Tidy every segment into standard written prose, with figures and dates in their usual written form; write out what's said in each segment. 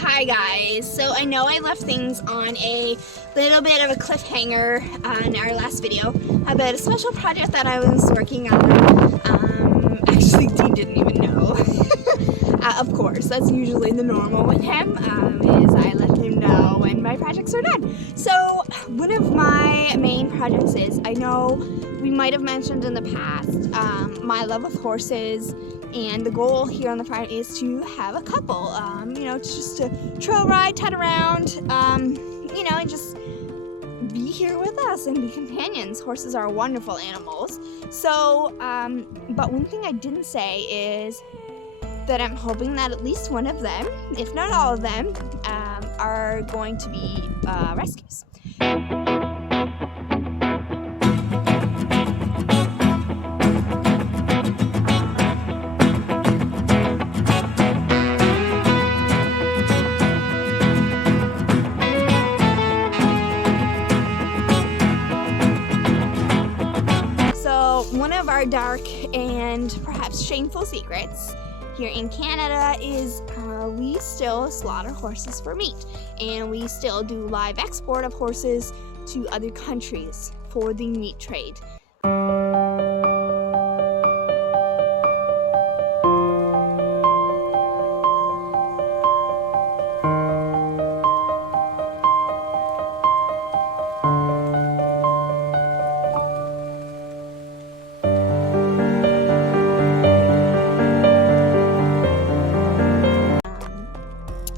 Hi guys, so I know I left things on a little bit of a cliffhanger on our last video about a special project that I was working on. Actually Dean didn't even know. Of course, that's usually the normal with him, is I let him know when my projects are done. So one of my main projects is, I know we might have mentioned in the past, my love of horses. And the goal here on the farm is to have a couple, just to trail ride, tat around, and just be here with us and be companions. Horses are wonderful animals. So, but one thing I didn't say is that I'm hoping that at least one of them, if not all of them, are going to be rescues. One of our dark and perhaps shameful secrets here in Canada is we still slaughter horses for meat, and we still do live export of horses to other countries for the meat trade.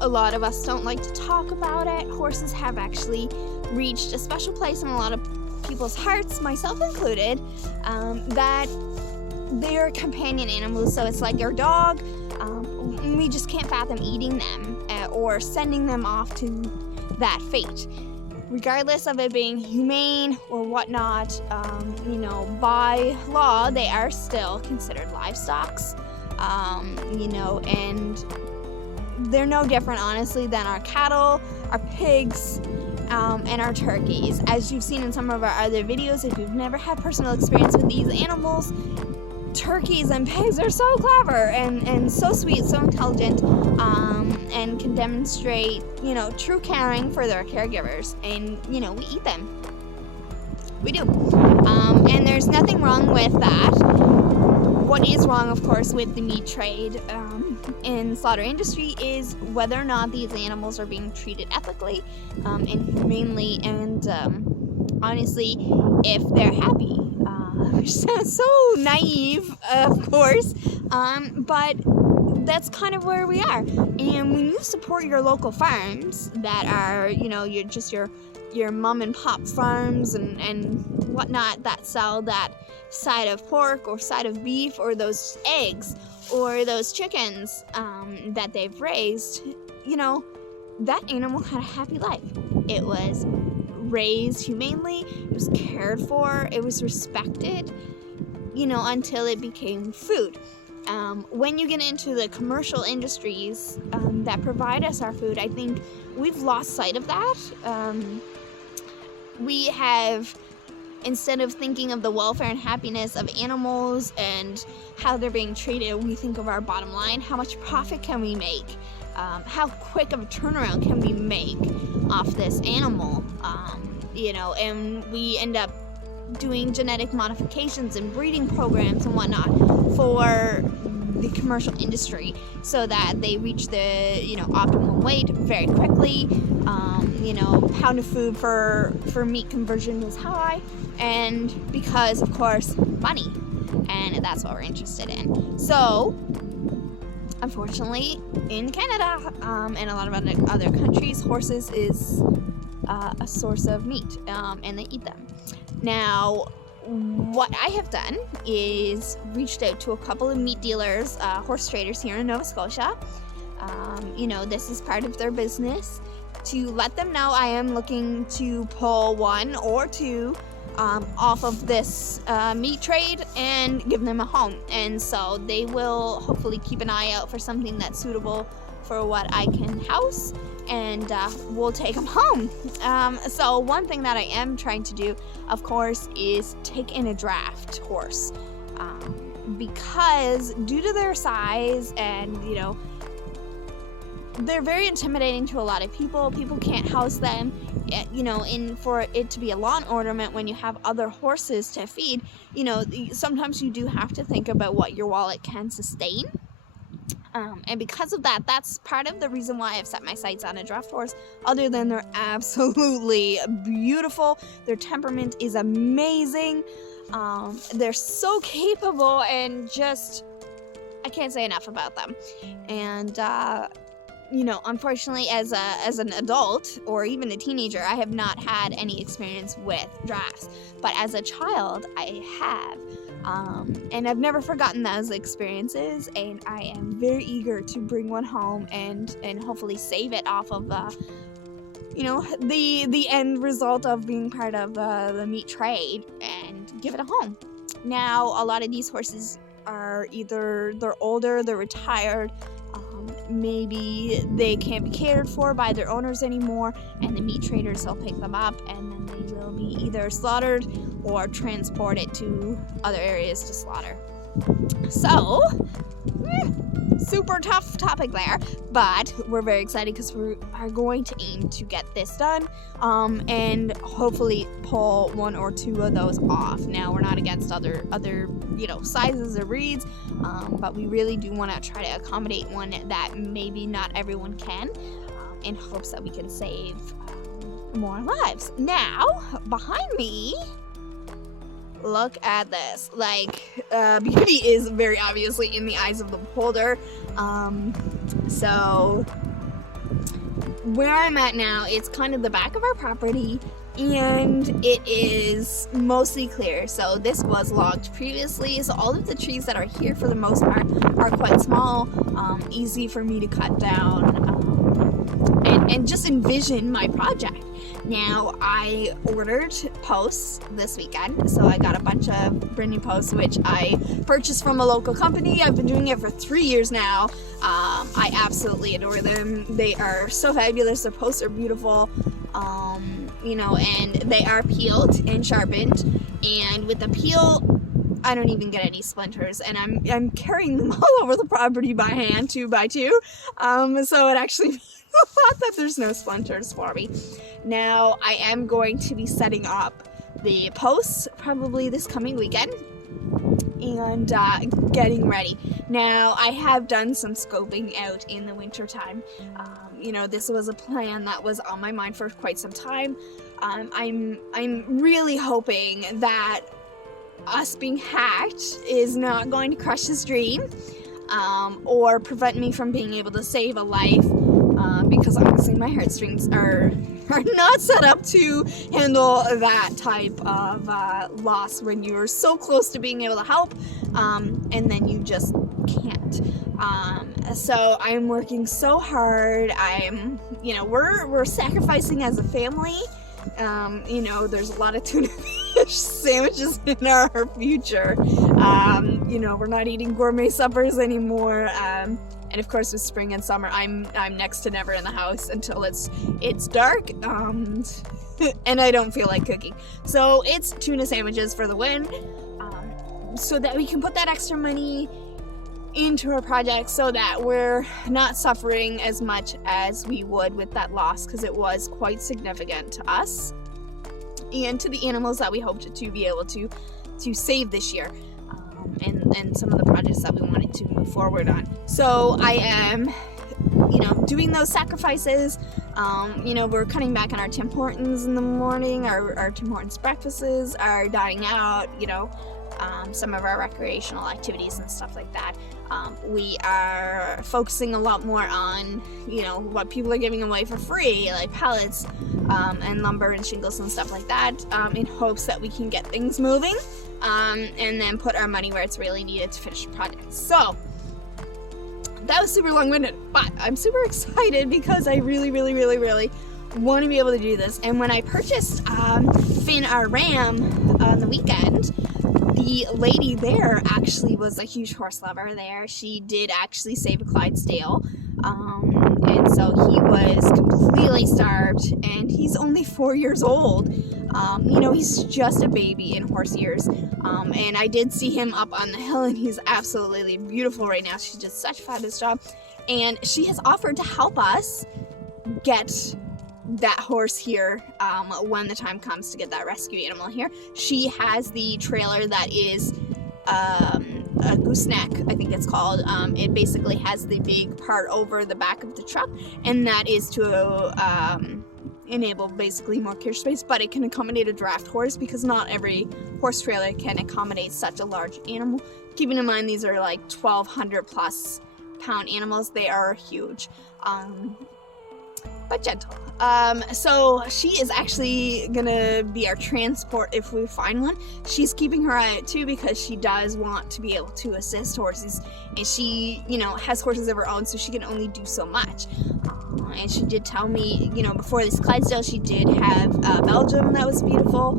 A lot of us don't like to talk about it. Horses have actually reached a special place in a lot of people's hearts, myself included, that they're companion animals. So it's like your dog. We just can't fathom eating them or sending them off to that fate. Regardless of it being humane or whatnot, by law, they are still considered livestock, and they're no different, honestly, than our cattle, our pigs, and our turkeys. As you've seen in some of our other videos, if you've never had personal experience with these animals, turkeys and pigs are so clever and so sweet, so intelligent, and can demonstrate, true caring for their caregivers. And, we eat them. We do. And there's nothing wrong with that. What is wrong, of course, with the meat trade in slaughter industry is whether or not these animals are being treated ethically and humanely, and honestly, if they're happy. Which sounds so naive, of course, but that's kind of where we are. And when you support your local farms that are, your mom and pop farms and whatnot that sell that side of pork or side of beef or those eggs or those chickens that they've raised, that animal had a happy life. It was raised humanely, it was cared for, it was respected, until it became food. When you get into the commercial industries that provide us our food, I think we've lost sight of that. We have, instead of thinking of the welfare and happiness of animals and how they're being treated, we think of our bottom line. How much profit can we make? How quick of a turnaround can we make off this animal? And we end up doing genetic modifications and breeding programs and whatnot for the commercial industry so that they reach the, optimum weight very quickly. Pound of food for meat conversion is high, and because, of course, money, and that's what we're interested in. So, unfortunately, in Canada and a lot of other countries, horses is a source of meat, and they eat them. Now, what I have done is reached out to a couple of meat dealers, horse traders here in Nova Scotia. This is part of their business, to let them know I am looking to pull one or two off of this meat trade and give them a home. And so they will hopefully keep an eye out for something that's suitable for what I can house, and we'll take them home. So one thing that I am trying to do, of course, is take in a draft horse, because due to their size and they're very intimidating to a lot of people. People can't house them, for it to be a lawn ornament when you have other horses to feed. Sometimes you do have to think about what your wallet can sustain. And because of that, that's part of the reason why I've set my sights on a draft horse, other than they're absolutely beautiful. Their temperament is amazing. They're so capable, and just, I can't say enough about them. And, unfortunately, as an adult or even a teenager, I have not had any experience with drafts. But as a child, I have. And I've never forgotten those experiences, and I am very eager to bring one home and hopefully save it off of the end result of being part of the meat trade and give it a home. Now, a lot of these horses are either they're older, they're retired, maybe they can't be cared for by their owners anymore, and the meat traders will pick them up, and then they will be either slaughtered or transported to other areas to slaughter. So, super tough topic there, but we're very excited because we are going to aim to get this done, and hopefully pull one or two of those off. Now, we're not against other sizes or breeds, but we really do want to try to accommodate one that maybe not everyone can, in hopes that we can save more lives. Now, behind me, look at this. Beauty is very obviously in the eyes of the beholder. So where I'm at now, it's kind of the back of our property, and it is mostly clear. So this was logged previously, so all of the trees that are here for the most part are quite small, easy for me to cut down, and just envision my project. Now, I ordered posts this weekend, so I got a bunch of brand new posts, which I purchased from a local company. I've been doing it for 3 years now. I absolutely adore them. They are so fabulous. Their posts are beautiful, and they are peeled and sharpened. And with the peel, I don't even get any splinters, and I'm carrying them all over the property by hand, 2 by 2. So it actually means a lot that there's no splinters for me. Now, I am going to be setting up the posts probably this coming weekend and getting ready. Now, I have done some scoping out in the winter time. This was a plan that was on my mind for quite some time. I'm really hoping that us being hacked is not going to crush this dream, or prevent me from being able to save a life, because honestly my heartstrings are not set up to handle that type of loss when you're so close to being able to help, and then you just can't. So I'm working so hard. We're sacrificing as a family. There's a lot of tuna fish sandwiches in our future. We're not eating gourmet suppers anymore. And of course, with spring and summer, I'm next to never in the house until it's dark, and I don't feel like cooking. So it's tuna sandwiches for the win, so that we can put that extra money into our project, so that we're not suffering as much as we would with that loss, because it was quite significant to us and to the animals that we hoped to be able to save this year, and some of the projects that we wanted to move forward on. So I am doing those sacrifices. We're cutting back on our Tim Hortons in the morning, our Tim Hortons breakfasts are dying out, some of our recreational activities and stuff like that. We are focusing a lot more on, what people are giving away for free, like pallets, and lumber and shingles and stuff like that, in hopes that we can get things moving, and then put our money where it's really needed to finish the project. So, that was super long-winded, but I'm super excited because I really, really, really, really want to be able to do this. And when I purchased Finn, our ram, on the weekend, the lady there actually was a huge horse lover there. She did actually save a Clydesdale, and so he was completely starved, and he's only 4 years old. You know, he's just a baby in horse years. And I did see him up on the hill, and he's absolutely beautiful right now. She did such a fabulous job. And she has offered to help us get that horse here when the time comes to get that rescue animal here. She has the trailer that is a gooseneck, I think it's called. It basically has the big part over the back of the truck, and that is to enable basically more carriage space, but it can accommodate a draft horse because not every horse trailer can accommodate such a large animal. Keeping in mind these are like 1,200 plus pound animals. They are huge, but gentle. So she is actually gonna be our transport if we find one. She's keeping her eye out too because she does want to be able to assist horses, and she, you know, has horses of her own, so she can only do so much. And she did tell me, you know, before this Clydesdale, she did have Belgium that was beautiful.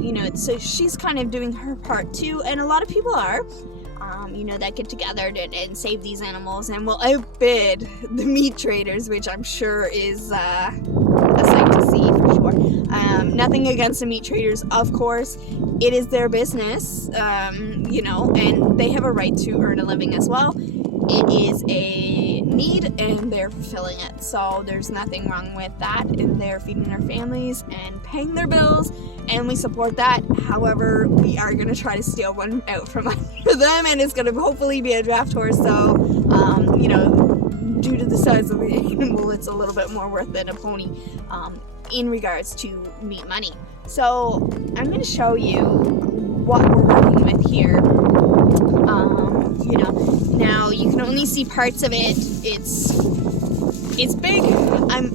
You know, so she's kind of doing her part too, and a lot of people are. You know, that get together and save these animals and will outbid the meat traders, which I'm sure is a sight to see for sure. Nothing against the meat traders, of course. It is their business, you know, and they have a right to earn a living as well. It is a need, and they're fulfilling it. So there's nothing wrong with that, and they're feeding their families and paying their bills, and we support that. However, we are going to try to steal one out from under them, and it's going to hopefully be a draft horse. So, you know, due to the size of the animal, it's a little bit more worth than a pony in regards to meat money. So I'm going to show you what we're working with here. You know, now you can only see parts of it. It's big. I'm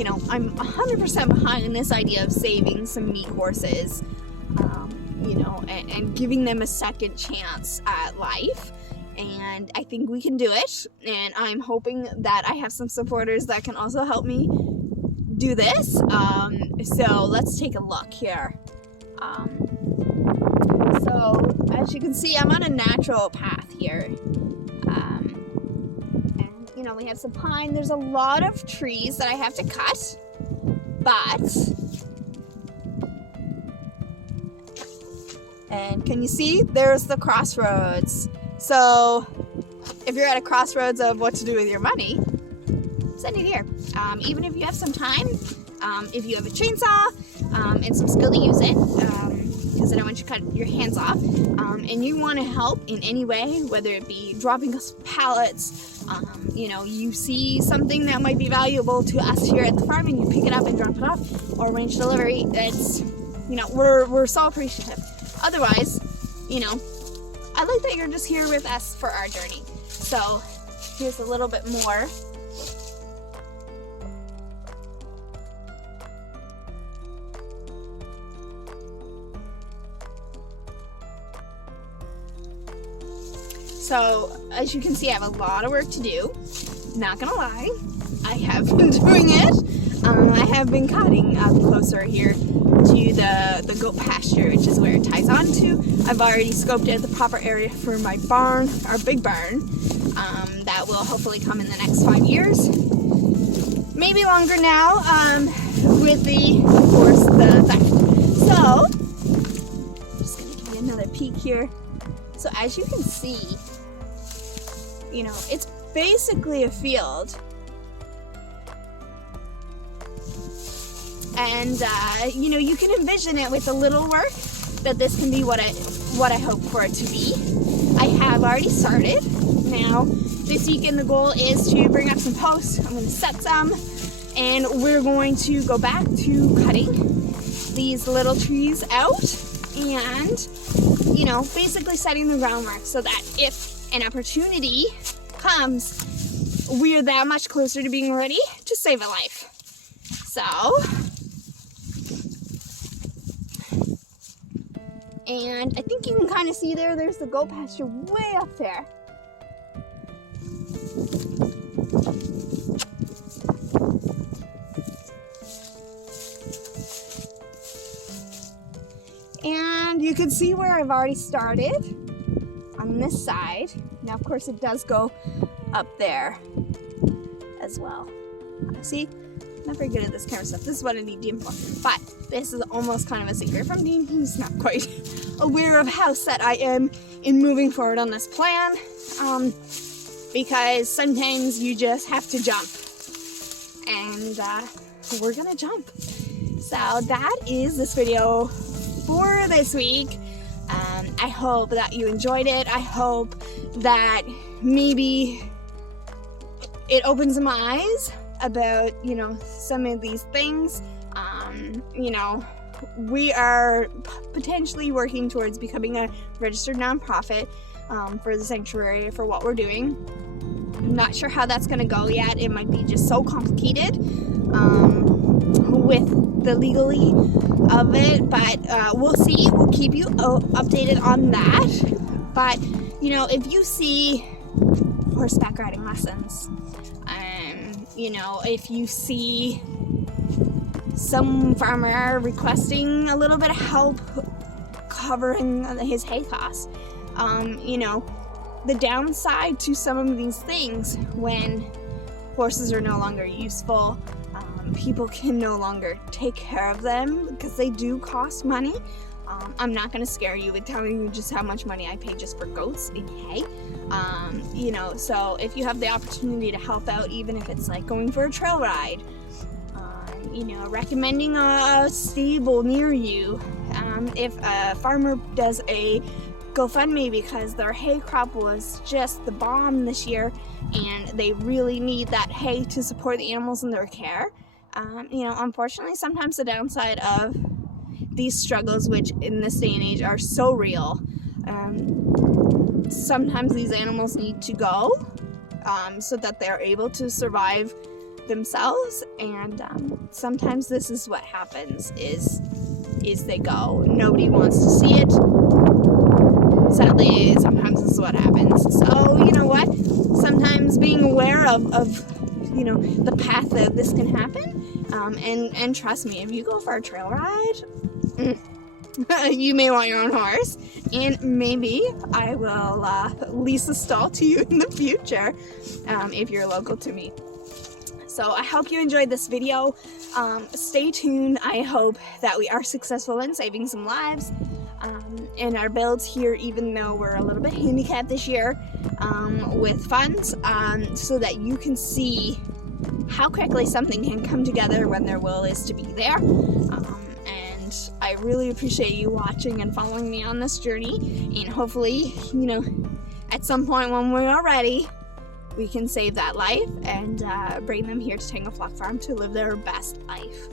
you know, I'm 100% behind this idea of saving some meat horses, you know, and giving them a second chance at life. And I think we can do it. And I'm hoping that I have some supporters that can also help me do this. So let's take a look here. So as you can see, I'm on a natural path here. And you know, we have some pine. There's a lot of trees that I have to cut, but and can you see? There's the crossroads. So if you're at a crossroads of what to do with your money, send it here. Even if you have some time, if you have a chainsaw and some skill to use it, because I don't want you to cut your hands off, and you want to help in any way, whether it be dropping us pallets, you know, you see something that might be valuable to us here at the farm and you pick it up and drop it off, or arrange delivery, it's, you know, we're so appreciative. Otherwise, you know, I like that you're just here with us for our journey. So here's a little bit more. So as you can see, I have a lot of work to do. Not gonna lie, I have been doing it. I have been cutting up closer here to the goat pasture, which is where it ties on to. I've already scoped out the proper area for my barn, our big barn, that will hopefully come in the next 5 years. Maybe longer now, with the, of course, the theft. So, I'm just gonna give you another peek here. So as you can see, you know, it's basically a field. And, you know, you can envision it with a little work that this can be what I hope for it to be. I have already started. Now, this weekend the goal is to bring up some posts. I'm going to set some, and we're going to go back to cutting these little trees out and, you know, basically setting the groundwork so that if an opportunity comes, we're that much closer to being ready to save a life. So, and I think you can kind of see there's the goat pasture way up there. And you can see where I've already started on this side. Now, of course, it does go up there as well. See? not very good at this kind of stuff. This is what I need Dean for. But this is almost kind of a secret from Dean. He's not quite aware of how set I am in moving forward on this plan. Because sometimes you just have to jump. And we're gonna jump. So that is this video for this week. I hope that you enjoyed it. I hope that maybe it opens some eyes about, you know, some of these things. You know, we are potentially working towards becoming a registered nonprofit for the sanctuary for what we're doing. I'm not sure how that's going to go yet. It might be just so complicated with the legally of it, but we'll see. We'll keep you updated on that. But, you know, if you see horseback riding lessons, you know, if you see some farmer requesting a little bit of help covering his hay costs, you know, the downside to some of these things, when horses are no longer useful, people can no longer take care of them because they do cost money. I'm not going to scare you with telling you just how much money I pay just for goats in hay. You know, so if you have the opportunity to help out, even if it's like going for a trail ride, you know, recommending a stable near you, if a farmer does a GoFundMe because their hay crop was just the bomb this year and they really need that hay to support the animals in their care. You know, unfortunately, sometimes the downside of these struggles, which in this day and age are so real, sometimes these animals need to go so that they're able to survive themselves, and sometimes this is what happens, is they go. Nobody wants to see it. Sadly, sometimes this is what happens. So, you know what? Sometimes being aware of you know, the path that this can happen, and trust me, if you go for a trail ride, you may want your own horse, and maybe I will lease a stall to you in the future if you're local to me. So I hope you enjoyed this video. Stay tuned. I hope that we are successful in saving some lives in our builds here, even though we're a little bit handicapped this year with funds, so that you can see how quickly something can come together when their will is to be there. And I really appreciate you watching and following me on this journey, and hopefully, you know, at some point when we are ready, we can save that life and bring them here to Tango Flock Farm to live their best life.